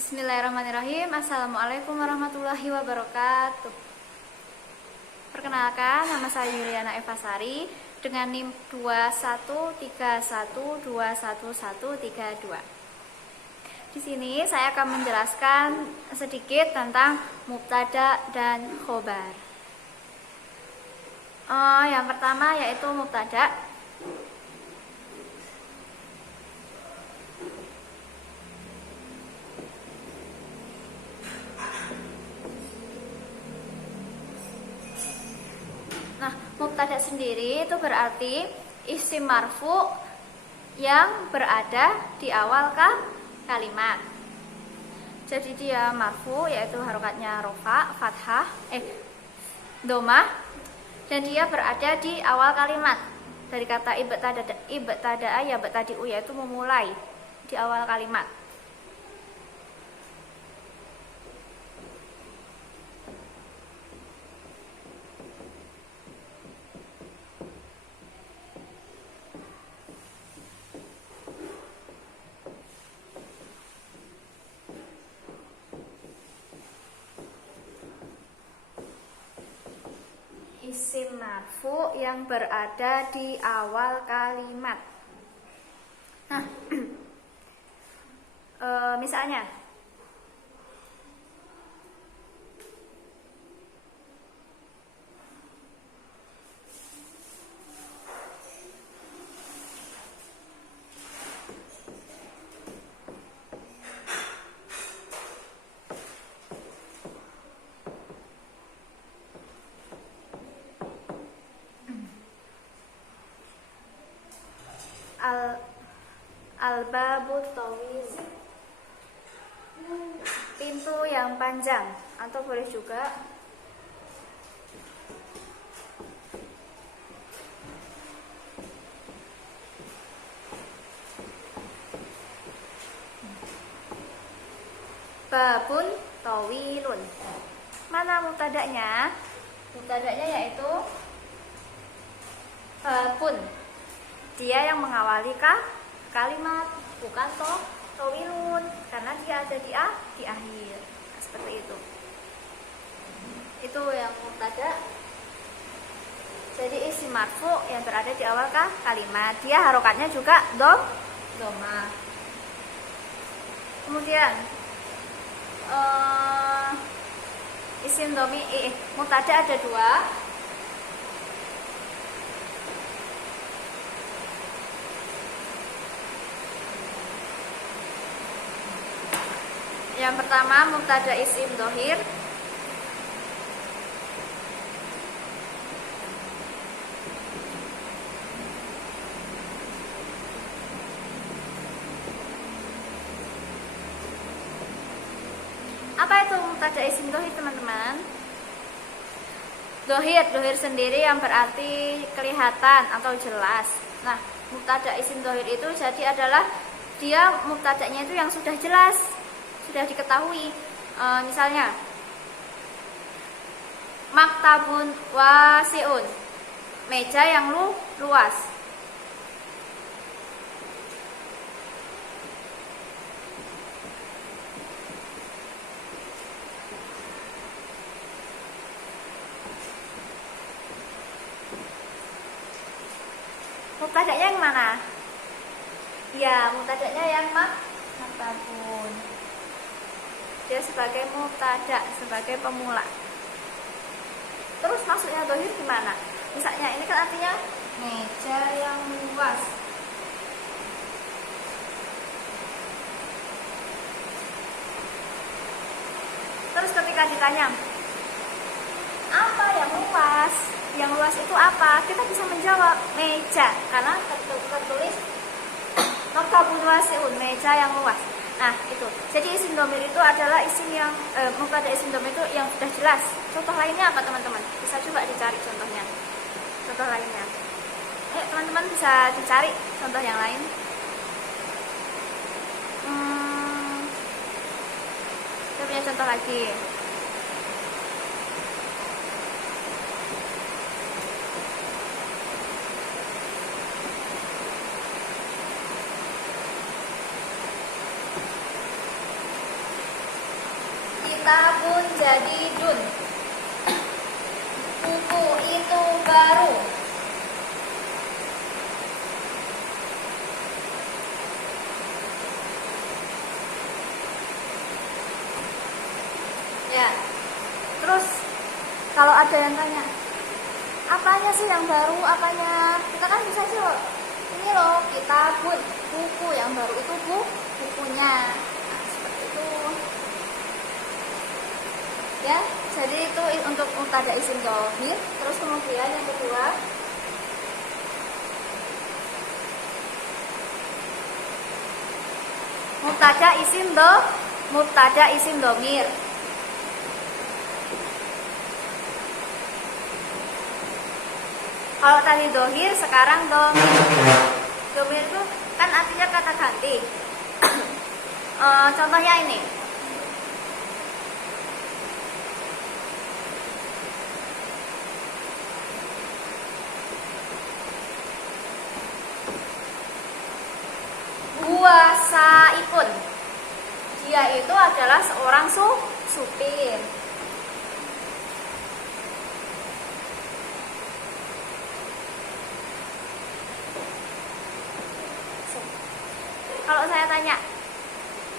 Bismillahirrahmanirrahim. Assalamualaikum warahmatullahi wabarakatuh. Perkenalkan, nama saya Yuliana Evasari dengan NIM 2131211132. Di sini saya akan menjelaskan sedikit tentang mubtada dan khobar. Yang pertama yaitu mubtada. Nah, mubtada sendiri itu berarti isim marfu yang berada di awal kalimat. Jadi dia marfu yaitu harokatnya rofa, fathah, domah, dan dia berada di awal kalimat. Dari kata ibtada'a ya btadi'u yaitu memulai di awal kalimat. Isim marfu yang berada di awal kalimat. Nah, misalnya al-babu tawil, pintu yang panjang, atau boleh juga babun tawilun. Mana mubtada'nya? Mubtada'nya yaitu babun. Dia yang mengawali kalimat, bukan tawilun, karena dia ada di akhir. Nah, seperti itu. Itu yang mubtada. Jadi isim marfu yang berada di awal kalimat. Dia harokatnya juga domah. Kemudian isim mubtada ada dua. Yang pertama mubtada isim dhohir. Apa itu mubtada isim dhohir, teman-teman? Dhohir sendiri yang berarti kelihatan atau jelas. Nah, mubtada isim dhohir itu jadi adalah dia mubtadanya itu yang sudah jelas, sudah diketahui. Misalnya maktabun wasi'un, meja yang luas. Mubtada'nya yang mana? Ya, mubtada'nya yang maktabun. Dia sebagai mubtada, sebagai pemula. Terus maksudnya dhohir gimana? Misalnya ini kan artinya meja yang luas. Terus ketika ditanya apa yang luas? Yang luas itu apa? Kita bisa menjawab meja, karena tertulis maktabun wasi'un, meja yang luas. Nah, itu. Jadi isim dhamir itu adalah isim yang mubtada isim dhamir itu yang sudah jelas. Contoh lainnya apa, teman-teman? Bisa coba dicari contohnya. Contoh lainnya. Ayo, teman-teman bisa dicari contoh yang lain. Saya punya contoh lagi. Kitabun jadidun. Buku itu baru. Ya. Terus kalau ada yang tanya, apanya sih yang baru, apanya? Kita kan bisa jawab, ini loh kitabun, buku yang baru itu bukunya. Nah, seperti itu. Ya, jadi itu untuk mubtada isim dhamir. Terus kemudian yang kedua, mubtada isim dhamir. Kalau tadi dohir, sekarang domir. Domir itu kan artinya kata ganti. Contohnya ini. Huwa saikun. Dia itu adalah seorang supir. Kalau saya tanya,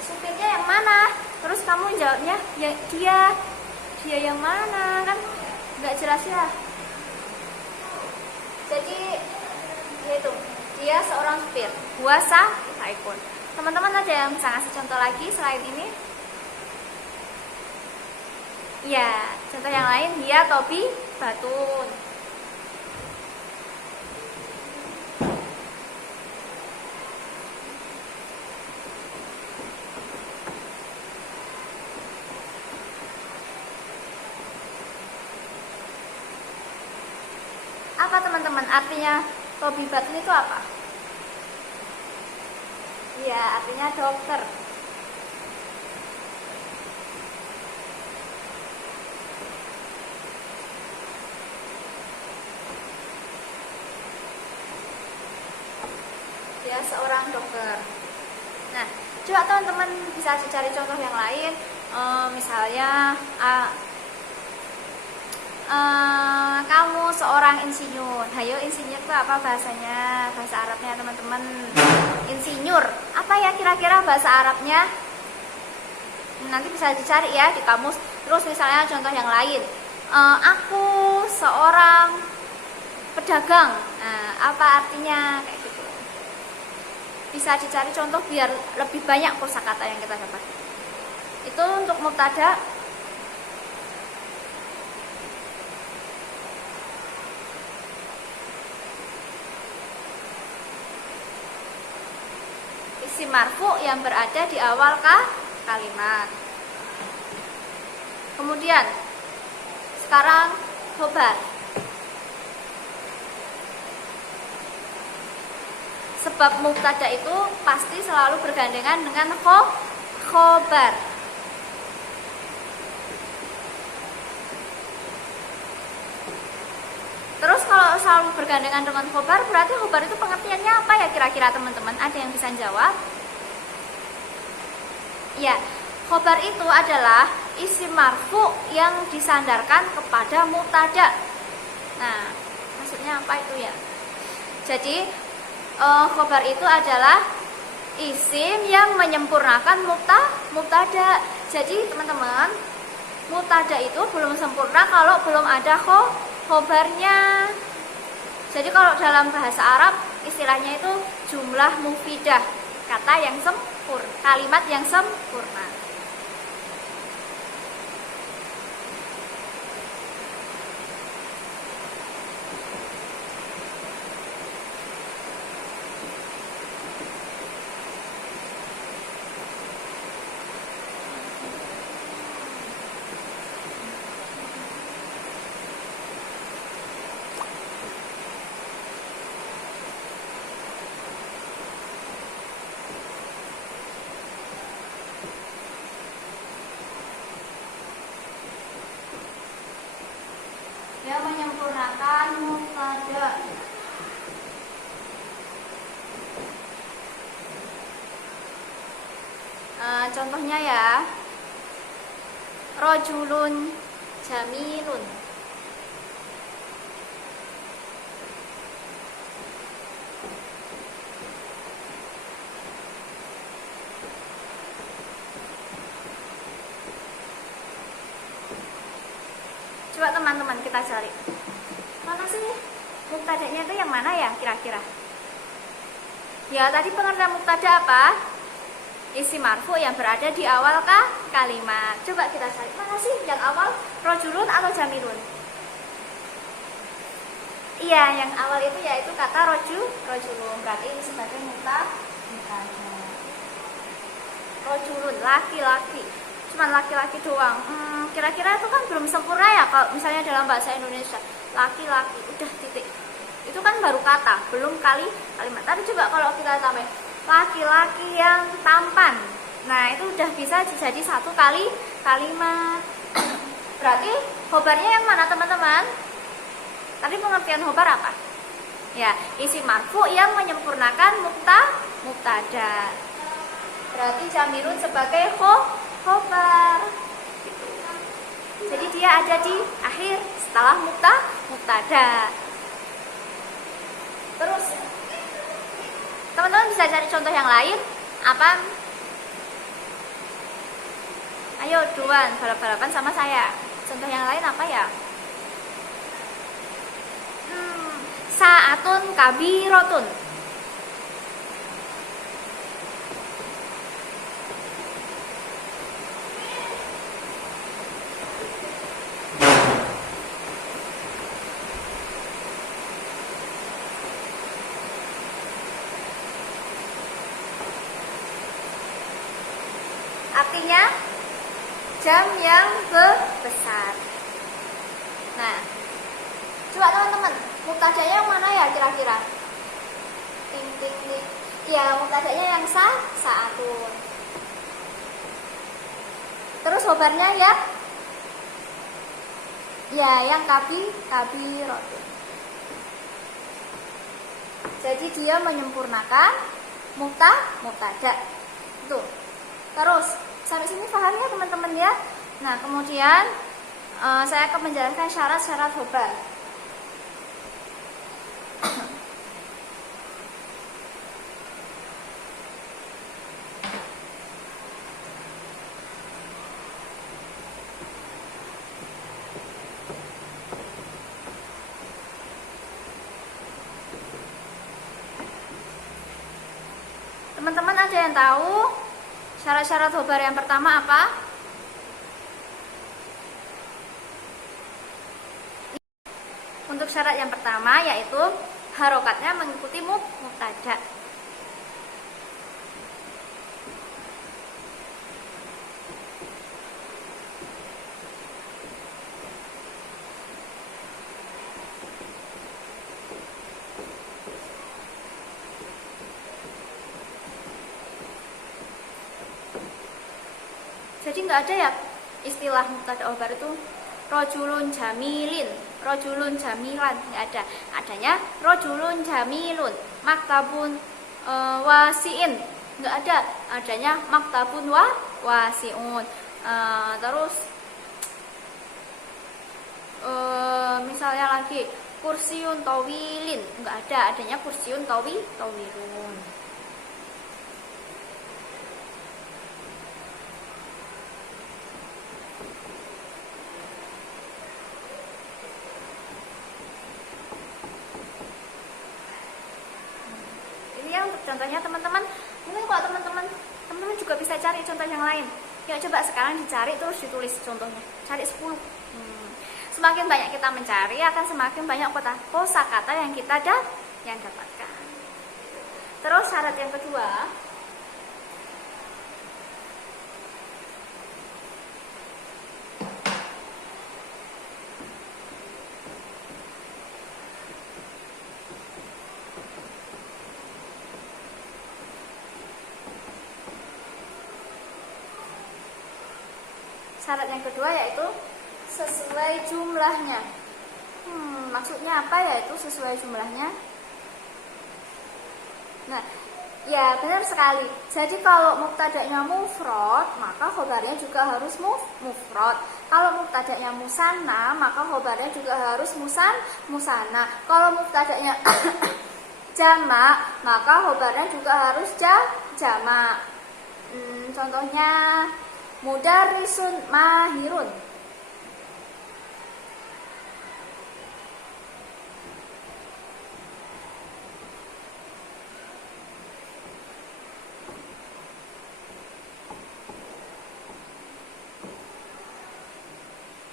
supirnya yang mana? Terus kamu jawabnya, ya dia yang mana? Kan nggak jelas ya. Jadi yaitu dia seorang supir. Buasa saikun. Teman-teman ada yang bisa ngasih contoh lagi selain ini? Ya, contoh yang lain, dia tobi batun. Apa teman-teman artinya tobi batun itu apa? Ya, artinya dokter. Dia seorang dokter. Nah, coba teman-teman bisa cari contoh yang lain. Misalnya kamu seorang insinyur. Hayo, insinyur itu apa bahasanya? Bahasa Arabnya teman-teman. Insinyur. Apa ya kira-kira bahasa Arabnya? Nanti bisa dicari ya di kamus. Terus misalnya contoh yang lain. Aku seorang pedagang. Nah, apa artinya? Kayak gitu. Bisa dicari contoh biar lebih banyak kosakata yang kita dapat. Itu untuk mubtada. Isim marfu yang berada di awal kalimat. Kemudian sekarang khobar. Sebab mubtada itu pasti selalu bergandengan dengan khobar. Terus kalau selalu bergandengan dengan khobar, berarti khobar itu pengertiannya apa ya kira-kira teman-teman? Ada yang bisa jawab? Ya, khobar itu adalah isim marfu yang disandarkan kepada mubtada. Nah, maksudnya apa itu ya? Jadi, khobar itu adalah isim yang menyempurnakan mubtada. Jadi, teman-teman, mubtada itu belum sempurna kalau belum ada khobarnya. Jadi kalau dalam bahasa Arab istilahnya itu jumlah mufidah, kata yang sempurna, kalimat yang sempurna. Dia menyempurnakan mubtada. Contohnya ya, rojulun jamilun. Coba teman-teman kita cari. Mana sih muktadanya itu yang mana ya kira-kira? Ya tadi pengertian muktada apa? Isim marfu yang berada di awal kalimat. Coba kita cari. Mana sih yang awal rojulun atau jamilun? Iya, yang awal itu yaitu kata rojulun. Berarti ini sebagai muktada. Rojulun, laki-laki. Cuman laki-laki doang. Kira-kira itu kan belum sempurna ya kalau misalnya dalam bahasa Indonesia. Laki-laki, udah titik. Itu kan baru kata, belum kalimat. Tapi coba kalau kita tambah laki-laki yang tampan. Nah, itu udah bisa jadi satu kalimat. Berarti khobarnya yang mana, teman-teman? Tadi pengertian khobar apa? Ya, isim marfu yang menyempurnakan muktada. Berarti jamilun sebagai khobar. Gitu. Jadi dia ada di akhir setelah muktada. Terus teman-teman bisa cari contoh yang lain. Apa? Ayo Duan, balap-balapan sama saya. Contoh yang lain apa ya? Sa'atun kabirotun. Artinya jam yang besar. Nah, coba teman-teman, muktadanya yang mana ya kira-kira? Ting ting ting. Ya, muktadanya yang sa'atun. Terus khobarnya ya? Ya, yang kabirotun. Jadi dia menyempurnakan muktada. Tuh. Terus sampai sini paham ya teman-teman ya. Nah kemudian saya akan menjelaskan syarat-syarat khobar. Teman-teman ada yang tahu syarat-syarat khobar yang pertama apa? Untuk syarat yang pertama yaitu harokatnya mengikuti muktada. Jadi nggak ada ya istilah mubtada khobar itu rojulun jamilin, rojulun jamilan, nggak ada. Adanya rojulun jamilun, maktabun wasiin, nggak ada. Adanya maktabun wasiun. Terus misalnya lagi kursiun tawilin, nggak ada. Adanya kursiun tawilun. Untuk contohnya teman-teman, mungkin kalau teman-teman juga bisa cari contoh yang lain. Yuk coba sekarang dicari terus ditulis contohnya. Cari 10. Semakin banyak kita mencari akan semakin banyak kosakata yang kita dapatkan. Terus syarat yang kedua, yaitu sesuai jumlahnya. Maksudnya apa yaitu sesuai jumlahnya? Nah, Ya, benar sekali. Jadi kalau mubtada'nya mufrad, maka khobarnya juga harus mufrad. Kalau mubtada'nya musanna, maka khobarnya juga harus musanna. Kalau mubtada'nya jamak, maka khobarnya juga harus jamak. Contohnya mudarrisun mahirun.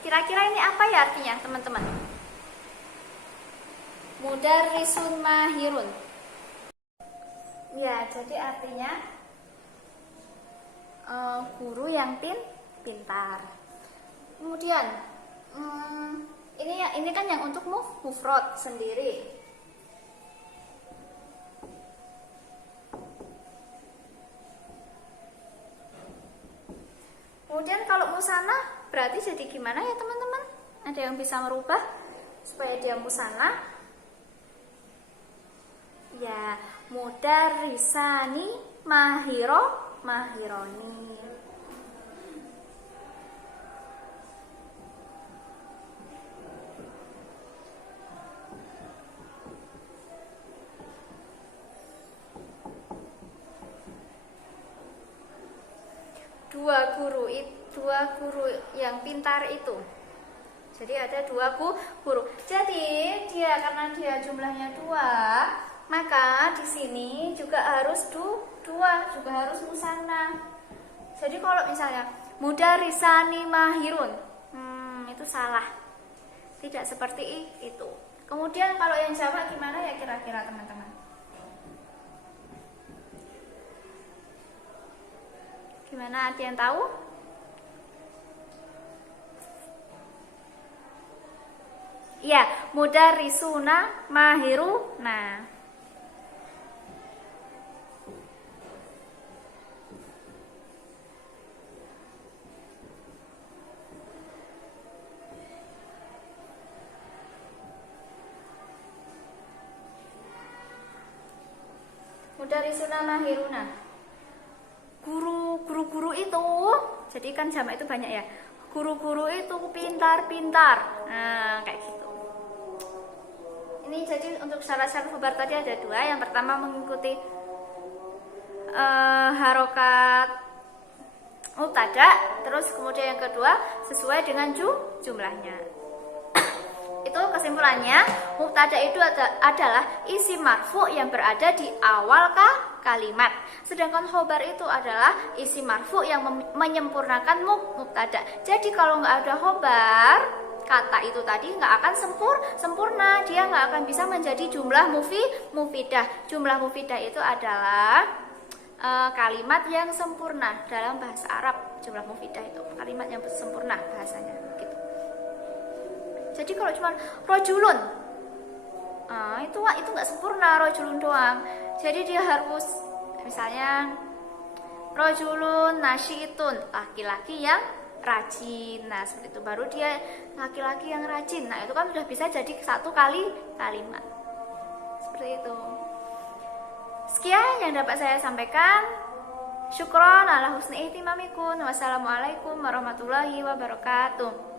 Kira-kira ini apa ya artinya, teman-teman? Mudarrisun mahirun. Ya, jadi artinya guru yang pintar. Kemudian ini kan yang untuk mufrad sendiri. Kemudian kalau musanna berarti jadi gimana ya teman-teman? Ada yang bisa merubah supaya dia musanna? Ya, mudarrisani mahironi. Dua guru yang pintar itu. Jadi ada dua guru. Jadi karena dia jumlahnya 2, maka di sini juga harus dua, juga harus musanna. Jadi kalau misalnya mudarrisani mahirun, itu salah. Tidak seperti itu. Kemudian kalau yang jamak gimana ya kira-kira teman-teman? Gimana, ada yang tahu? Ya, mudarrisuna mahiruna. Mudarrisuna mahiruna. Guru-guru itu, jadi kan jamak itu banyak ya. Guru-guru itu pintar-pintar. Nah, kayak gitu. Ini jadi untuk syarat-syarat khobar tadi ada 2. Yang pertama mengikuti harokat mubtada, terus kemudian yang kedua sesuai dengan jumlahnya. Itu kesimpulannya, mubtada itu adalah isim marfu yang berada di awal kalimat. Sedangkan khobar itu adalah isim marfu yang menyempurnakan mubtada. Jadi kalau nggak ada khobar, kata itu tadi nggak akan sempurna. Dia nggak akan bisa menjadi jumlah mufidah. Jumlah mufidah itu adalah kalimat yang sempurna dalam bahasa Arab. Jumlah mufidah itu kalimat yang sempurna bahasanya. Gitu. Jadi kalau cuma rojulun, itu nggak sempurna, rojulun doang. Jadi dia harus misalnya rojulun nasyitun, laki-laki yang rajin. Nah seperti itu, baru dia laki-laki yang rajin. Nah itu kan sudah bisa jadi satu kalimat. Seperti itu. Sekian yang dapat saya sampaikan. Syukron ala husni ihtimamikum. Wassalamualaikum warahmatullahi wabarakatuh.